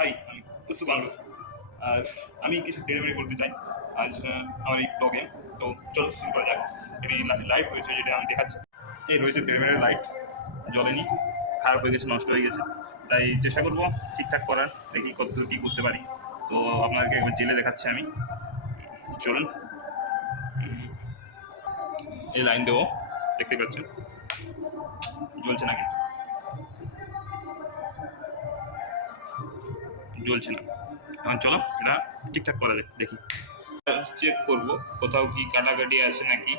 High, আমি কুসু bungalow. আর আমি কিছু ডেলিভারি করতে চাই আজ আমার এই ব্লগে। তো চলো শুরু করা যাক। এটি লাইট রয়েছে যেটা আমি দেখাচ্ছি। এই রয়েছে ডেলিভারির লাইট, জ্বলেনি, খারাপ হয়ে গেছে, নষ্ট হয়ে গেছে। তাই চেষ্টা করবো ঠিকঠাক করার, দেখি কতদূর কী করতে পারি। তো আপনাদেরকে একবার জেলে দেখাচ্ছি আমি। চলুন, এই লাইন দেবো, দেখতে পাচ্ছেন জ্বলছে না, কিন্তু জ্বলছে না। এখন চলো এটা ঠিকঠাক করা যায়, দেখি। চেক করব কোথাও কি কাটাকাটি আছে নাকি,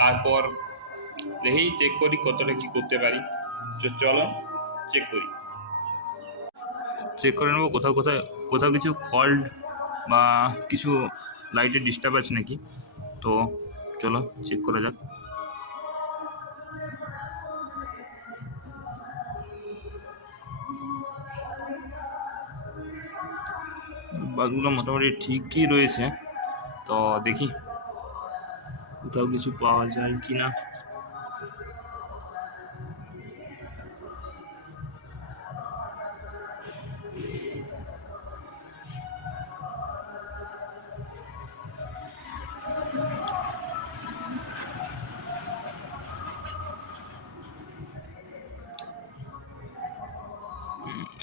তারপর দেখি চেক করি কতটা কি করতে পারি। চলো চেক করি, চেক করে নেবো কোথাও কোথাও কোথাও কিছু ফল্ট বা কিছু লাইটের ডিস্টার্ব আছে নাকি। তো চলো চেক করা যাক। বাল্বগুলো মোটামুটি ঠিকই রয়েছে, তো দেখি কোথাও কিছু পাওয়া যায় কি না।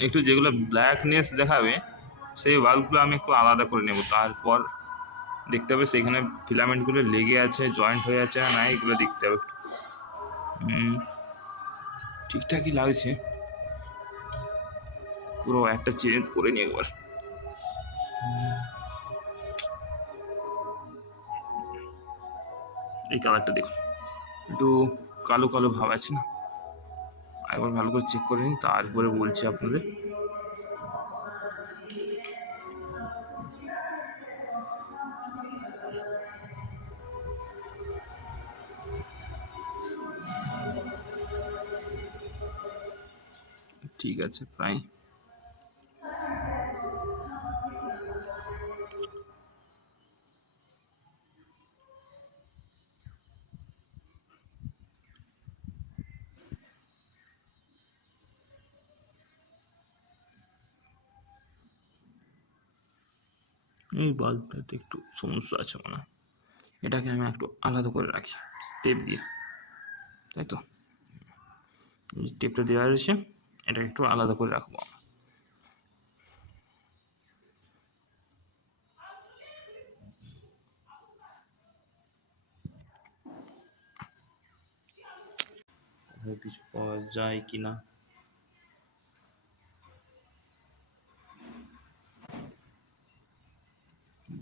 একটু যেগুলো ব্ল্যাকনেস দেখাবে সেই বাল্বগুলো আমি একটু আলাদা করে নেব, তারপর দেখতে হবে সেখানে ফিলামেন্টগুলো লেগে আছে, জয়েন্ট হয়ে আছে না, এগুলো দেখতে হবে একটু। ঠিকঠাকই লাগছে, পুরো একটা চেঞ্জ করে নিই একবার। এই কালারটা দেখুন, একটু কালো কালো ভাব আছে না, একবার ভালো করে চেক করে নিন, তারপরে বলছি আপনাদের। ঠিক আছে, প্রায় এই বাল্বটাতে একটু সমস্যা আছে মনে হয়, এটাকে আমি একটু আলাদা করে রাখি টেপ দিয়ে, তাই তো টেপটা দেওয়া রয়েছে, এটা একটু আলাদা করে রাখবো। কিছু পাওয়া যায় কি না।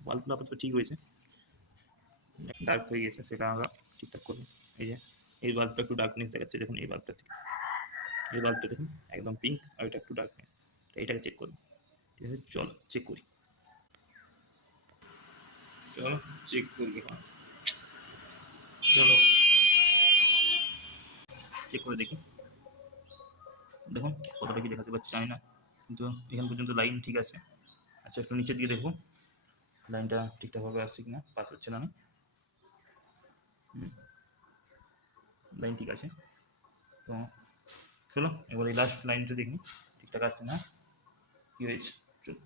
বাল্বটা আপাতত ঠিক রয়েছে, ডার্ক হয়ে গেছে সেটা আমরা ঠিকঠাক করবো। এই যে এই বাল্বটা একটু ডার্কনেস দেখাচ্ছে, দেখুন এই বাল্বটা থেকে এই বাল্বটা দেখুন একদম পিঙ্ক, আর এটা একটু ডার্কনেস, এইটাকে চেক করবো। ঠিক আছে, চলো চেক করি, চলো চেক করি এখন। চলো চেক করে দেখি, দেখুন কতটা কি দেখাতে পাচ্ছি জানি না, কিন্তু এখান পর্যন্ত লাইন ঠিক আছে। আচ্ছা একটু নিচের দিকে দেখবো লাইনটা ঠিকঠাকভাবে আসছে কিনা, পাস হচ্ছে না, লাইন ঠিক আছে। তো চলো এবার এই লাস্ট লাইনটা দেখি ঠিকঠাক আসছে না, কী হয়েছে। চলো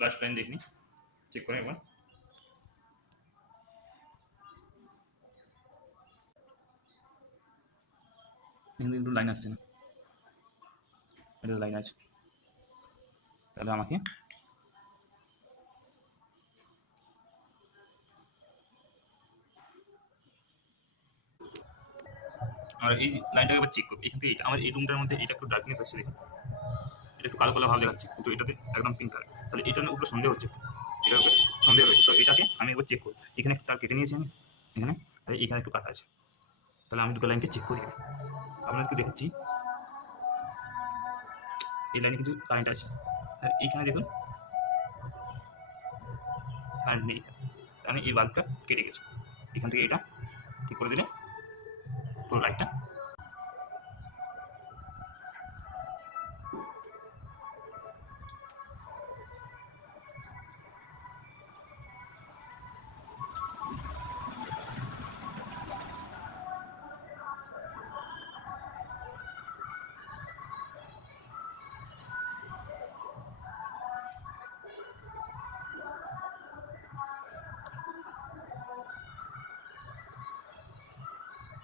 লাস্ট লাইন দেখনি, চেক করে একবার। এখানে কিন্তু লাইন আসছে না, এটা লাইন আছে, তাহলে আমাকে আর এই লাইনটাকে একবার চেক করবো। এখান থেকে আমার এই রুমটার মধ্যে এটা একটু ডার্কনেস আসছে, দেখুন এটা একটু কালো কালো ভাব দেখাচ্ছে, কিন্তু এটাতে একদম পিঙ্ক কালার। তাহলে এটার উপরে সন্দেহ হচ্ছে, এটার উপরে সন্দেহ হচ্ছে। তো এটাকে আমি একবার চেক করবো। এখানে একটু তার কেটে নিয়েছি আমি এখানে, আর এখানে একটু কাটা আছে। তাহলে আমি দুটো লাইনকে চেক করি, আপনাদেরকে দেখাচ্ছি। এই লাইনে কিন্তু কারেন্ট আছে, আর এইখানে দেখুন কারেন্ট নেই, মানে এই বাল্বটা কেটে গেছে। এখান থেকে এটা ঠিক করে দিলে পুরো লাইটটা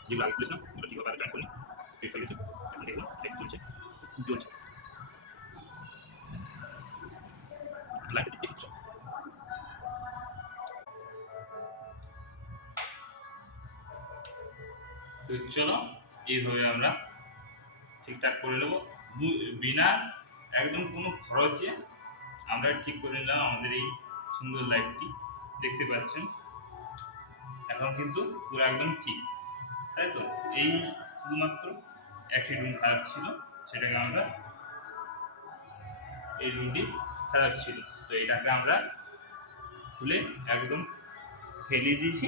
যেগুলো আগে খুলেছিলাম ওগুলো ঠিকভাবে জয়েন করি, ফিট হয়ে গেছে। এখন দেখুন লাইট চলছে, জ্বলছে, লাইট দেখছে। তো চলো এইভাবে আমরা ঠিকঠাক করে নেবো, বিনা একদম কোনো খরচে আমরা ঠিক করে নিলাম আমাদের এই সুন্দর লাইটটি। দেখতে পাচ্ছেন এখন কিন্তু পুরো একদম ঠিক, তাই তো। এই শুধুমাত্র একটি রুম খারাপ ছিল, সেটাকে আমরা, এই রুমটি খারাপ ছিল, তো এটাকে আমরা খুলে একদম ফেলে দিয়েছি,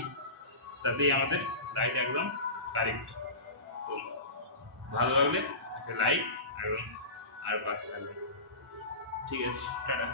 তাতেই আমাদের লাইট একদম কারেক্ট। তো ভালো লাগলে একটা লাইক একদম আর পাশে থাকবে। ঠিক আছে, টাটা।